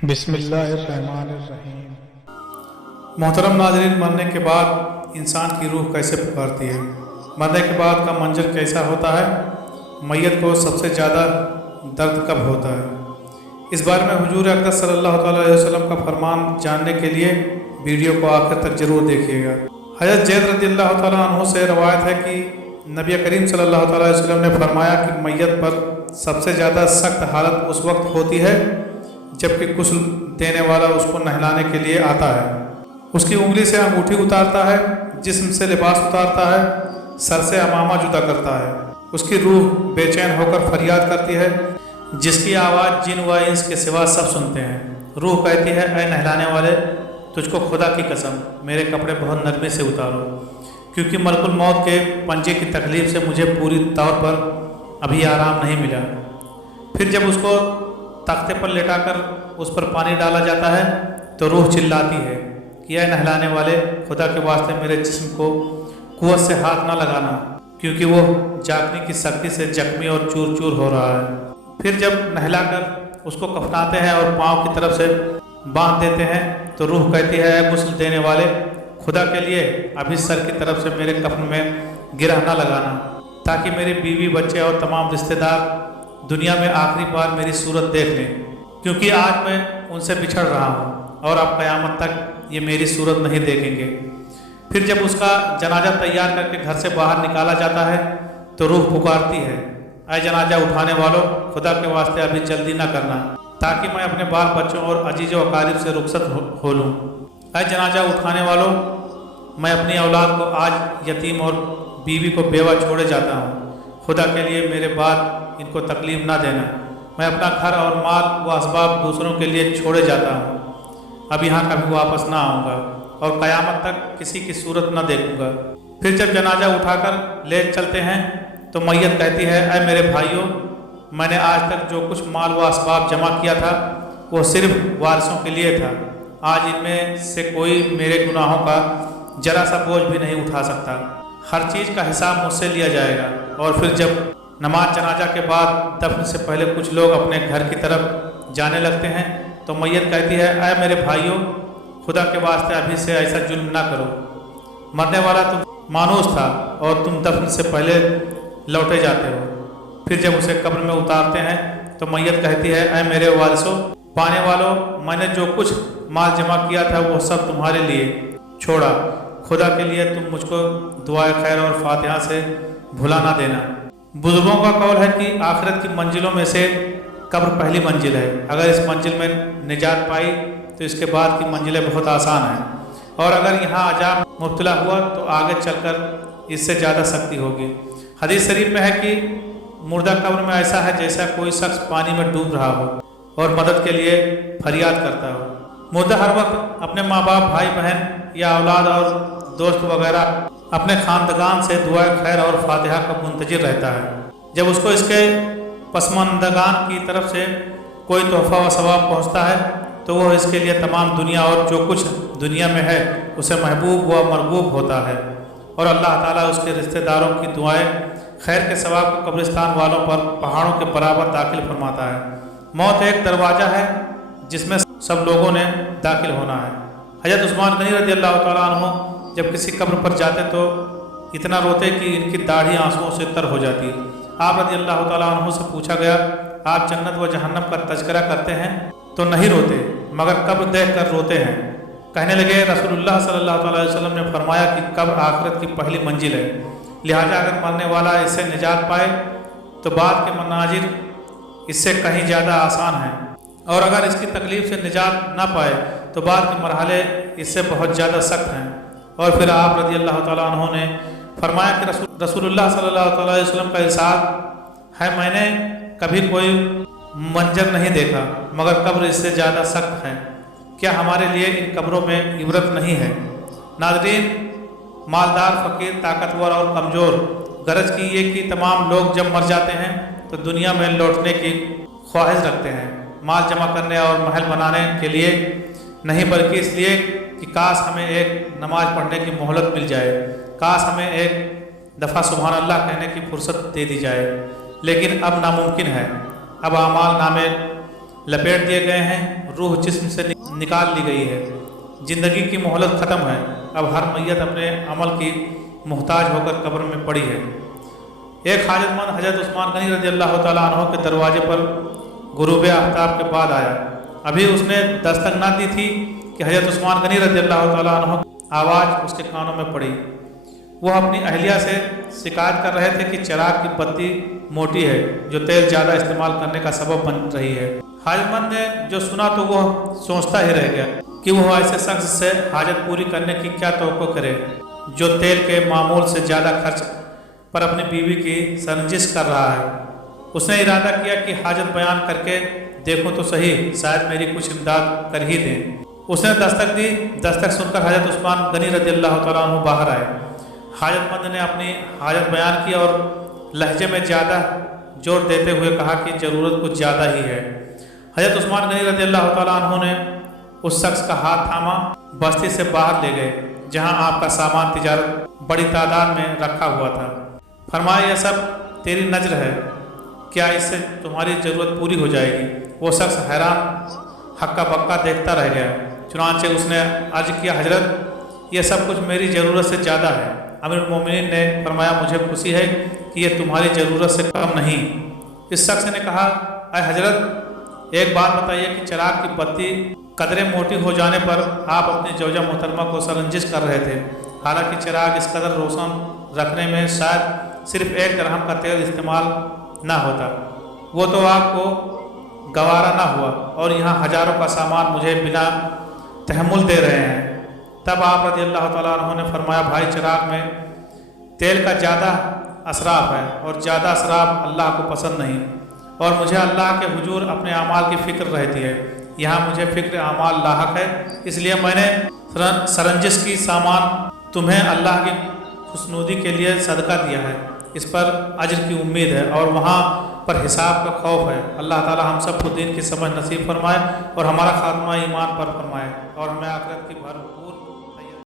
बिस्मिल्लाहिर्रहमानिर्रहीम। मोहतरम नाज़रीन, मरने के बाद इंसान की रूह कैसे पुकारती है, मरने के बाद का मंजर कैसा होता है, मैयत को सबसे ज़्यादा दर्द कब होता है, इस बारे में हुजूर अक़दस सल्लल्लाहु अलैहि वसल्लम का फरमान जानने के लिए वीडियो को आखिर तक ज़रूर देखिएगा। हज़रत ज़ैद रज़ियल्लाहु तआला अन्हु से रवायत है कि नबी करीम सल्लल्लाहु अलैहि वसल्लम ने फरमाया कि मैयत पर सबसे ज़्यादा सख्त हालत उस वक्त होती है जबकि गुस्ल देने वाला उसको नहलाने के लिए आता है, उसकी उंगली से अंगूठी उतारता है, जिस्म से लिबास उतारता है, सर से अमामा जुदा करता है, उसकी रूह बेचैन होकर फरियाद करती है जिसकी आवाज़ जिन व इंस के सिवा सब सुनते हैं। रूह कहती है, ऐ नहलाने वाले, तुझको खुदा की कसम मेरे कपड़े बहुत नरमी से उतारो, क्योंकि मलकुल मौत के पंजे की तकलीफ़ से मुझे पूरी तौर पर अभी आराम नहीं मिला। फिर जब उसको तख्ते पर लेटाकर उस पर पानी डाला जाता है तो रूह चिल्लाती है कि ऐ नहलाने वाले, खुदा के वास्ते मेरे जिस्म को कुव्वत से हाथ ना लगाना, क्योंकि वो जागने की सख्ती से जख्मी और चूर चूर हो रहा है। फिर जब नहलाकर उसको कफनाते हैं और पाँव की तरफ से बांध देते हैं तो रूह कहती है, ऐ गुस्ल देने वाले, खुदा के लिए अभी सर की तरफ से मेरे कफन में गिरह ना लगाना, ताकि मेरे बीवी बच्चे और तमाम रिश्तेदार दुनिया में आखिरी बार मेरी सूरत देख लें, क्योंकि आज मैं उनसे बिछड़ रहा हूँ और अब क़यामत तक ये मेरी सूरत नहीं देखेंगे। फिर जब उसका जनाजा तैयार करके घर से बाहर निकाला जाता है तो रूह पुकारती है, ऐ जनाजा उठाने वालों, खुदा के वास्ते अभी जल्दी ना करना, ताकि मैं अपने बाल बच्चों और अजीज़ व अकारिब से रुखसत हो लूँ। ऐ जनाजा उठाने वालों, मैं अपनी औलाद को आज यतीम और बीवी को बेवा छोड़े जाता हूँ, खुदा के लिए मेरे बाद इनको तकलीफ़ ना देना। मैं अपना घर और माल व असबाब दूसरों के लिए छोड़े जाता हूँ, अब यहाँ कभी वापस ना आऊँगा और क़यामत तक किसी की सूरत न देखूँगा। फिर जब जनाजा उठाकर ले चलते हैं तो मैयत कहती है, ऐ मेरे भाइयों, मैंने आज तक जो कुछ माल व असबाब जमा किया था वो सिर्फ वारिसों के लिए था, आज इनमें से कोई मेरे गुनाहों का जरा सा बोझ भी नहीं उठा सकता। हर चीज़ का हिसाब मुझसे लिया जाएगा। और फिर जब नमाज जनाजा के बाद दफन से पहले कुछ लोग अपने घर की तरफ जाने लगते हैं तो मैयत कहती है, ऐ मेरे भाइयों, खुदा के वास्ते अभी से ऐसा जुल्म ना करो, मरने वाला तुम मानूस था और तुम दफन से पहले लौटे जाते हो। फिर जब उसे कब्र में उतारते हैं तो मैयत कहती है, ऐ मेरे वारिसों, पाने वालों, मैंने जो कुछ माल जमा किया था वो सब तुम्हारे लिए छोड़ा, खुदा के लिए तुम मुझको दुआए खैर और फातिहा से भुला ना देना। बुजुर्गों का कौल है कि आखिरत की मंजिलों में से कब्र पहली मंजिल है, अगर इस मंजिल में निजात पाई तो इसके बाद की मंजिलें बहुत आसान हैं, और अगर यहाँ अजाब मुब्तला हुआ तो आगे चलकर इससे ज़्यादा सख्ती होगी। हदीस शरीफ में है कि मुर्दा कब्र में ऐसा है जैसा कोई शख्स पानी में डूब रहा हो और मदद के लिए फरियाद करता हो। मुर्दा हर वक्त अपने माँ बाप, भाई बहन या औलाद और दोस्त वगैरह अपने खानदगान से दुआ खैर और फातिहा का मुंतजिर रहता है। जब उसको इसके पसमानदगान की तरफ से कोई तोहफ़ा व सवाब पहुँचता है तो वह इसके लिए तमाम दुनिया और जो कुछ दुनिया में है उसे महबूब व मरगूब होता है, और अल्लाह ताला उसके रिश्तेदारों की दुआएं खैर के सवाब को कब्रिस्तान वालों पर पहाड़ों के बराबर दाखिल फरमाता है। मौत एक दरवाज़ा है जिसमें सब लोगों ने दाखिल होना है। हज़रत उस्मान गनी रज़ियल्लाहु तआला अन्हु जब किसी कब्र पर जाते तो इतना रोते कि इनकी दाढ़ी आंसुओं से तर हो जाती। आप रज़ियल्लाहु तआला अन्हु से पूछा गया, आप जन्नत व जहन्नम का तज़किरा करते हैं तो नहीं रोते, मगर कब्र देख कर रोते हैं। कहने लगे, रसूलुल्लाह सल्लल्लाहु अलैहि वसल्लम ने फरमाया कि कब्र आखिरत की पहली मंजिल है, लिहाजा अगर मरने वाला इससे निजात पाए तो बाद के मनाजिर इससे कहीं ज़्यादा आसान हैं, और अगर इसकी तकलीफ़ से निजात ना पाए तो बाद के मरहले इससे बहुत ज़्यादा सख्त हैं। और फिर आप रज़ियल्लाहु तआला अन्हु ने फरमाया कि रसूलुल्लाह सल्लल्लाहु अलैहि वसल्लम का इरशाद है, मैंने कभी कोई मंजर नहीं देखा मगर कब्र इससे ज़्यादा सख्त है, क्या हमारे लिए इन कब्रों में इबरत नहीं है। नाज़रीन, मालदार, फ़कीर, ताकतवर और कमज़ोर, गरज की ये कि तमाम लोग जब मर जाते हैं तो दुनिया में लौटने की ख्वाहिश रखते हैं, माल जमा करने और महल बनाने के लिए नहीं, बल्कि इसलिए कि काश हमें एक नमाज पढ़ने की मोहलत मिल जाए, काश हमें एक दफ़ा सुभान अल्लाह कहने की फुर्सत दे दी जाए, लेकिन अब नामुमकिन है। अब आमाल नामे लपेट दिए गए हैं, रूह जिस्म से निकाल ली गई है, ज़िंदगी की मोहलत ख़त्म है। अब हर मैयत अपने अमल की मुहताज होकर कब्र में पड़ी है। एक हाजतमंद हज़रत उस्मान गनी रज़ी अल्लाह तआला अन्हु के दरवाजे पर गुरूब आफ्ताब के बाद आया। अभी उसने दस्तक ना दी थी कि हज़रत उस्मान गनी रज़ी अल्लाह तआला अन्हु आवाज़ उसके कानों में पड़ी। वह अपनी अहलिया से शिकायत कर रहे थे कि चिराग की बत्ती मोटी है, जो तेल ज़्यादा इस्तेमाल करने का सबब बन रही है। हाजतमंद ने जो सुना तो वह सोचता ही रह गया कि वह ऐसे शख्स से हाजत पूरी करने की क्या तवक्को करे जो तेल के मामूल से ज़्यादा खर्च पर अपनी बीवी की सरंजिश कर रहा है। उसने इरादा किया कि हाजत बयान करके देखूं तो सही, शायद मेरी कुछ इमदाद कर ही दें। उसने दस्तक दी। दस्तक सुनकर हज़रत उस्मान गनी रज़ी अल्लाह तआला अन्हु बाहर आए। हाजतमंद ने अपनी हाजत बयान की और लहजे में ज़्यादा जोर देते हुए कहा कि ज़रूरत कुछ ज़्यादा ही है। हज़रत उस्मान गनी रज़ी अल्लाह तआला अन्हु ने उस शख्स का हाथ थामा, बस्ती से बाहर ले गए जहां आपका सामान तिजारत बड़ी तादाद में रखा हुआ था। फरमाया, यह सब तेरी नज़र है, क्या इससे तुम्हारी ज़रूरत पूरी हो जाएगी? वो शख्स हैरान हक्का बक्का देखता रह गया। चुनांचे उसने अर्ज किया, हजरत यह सब कुछ मेरी ज़रूरत से ज़्यादा है। अमीरुल मोमिनीन ने फरमाया, मुझे खुशी है कि यह तुम्हारी ज़रूरत से कम नहीं। इस शख्स ने कहा, अय हजरत एक बात बताइए कि चिराग की बत्ती कदरे मोटी हो जाने पर आप अपनी जौजा मोहतरमा को सरंजिश कर रहे थे, हालांकि चिराग इस कदर रोशन रखने में शायद सिर्फ 1 दरहम का तेल इस्तेमाल ना होता, वो तो आपको गवारा ना हुआ और यहाँ हज़ारों का सामान मुझे बिना तहम्मुल दे रहे हैं। तब आप रज़ी अल्लाह तआला अन्हु ने फरमाया, भाई चिराग में तेल का ज़्यादा असराफ है और ज़्यादा असराफ अल्लाह को पसंद नहीं, और मुझे अल्लाह के हुजूर अपने अमाल की फ़िक्र रहती है। यहाँ मुझे फ़िक्र अमाल लाहक है, इसलिए मैंने सरंजिश की सामान तुम्हें अल्लाह की खुशनुदी के लिए सदका दिया है। इस पर अज्र की उम्मीद है और वहाँ पर हिसाब का खौफ है। अल्लाह ताला हम सबको दीन की समझ नसीब फरमाए और हमारा खात्मा ईमान पर फरमाए और हमें आखिरत की भरपूर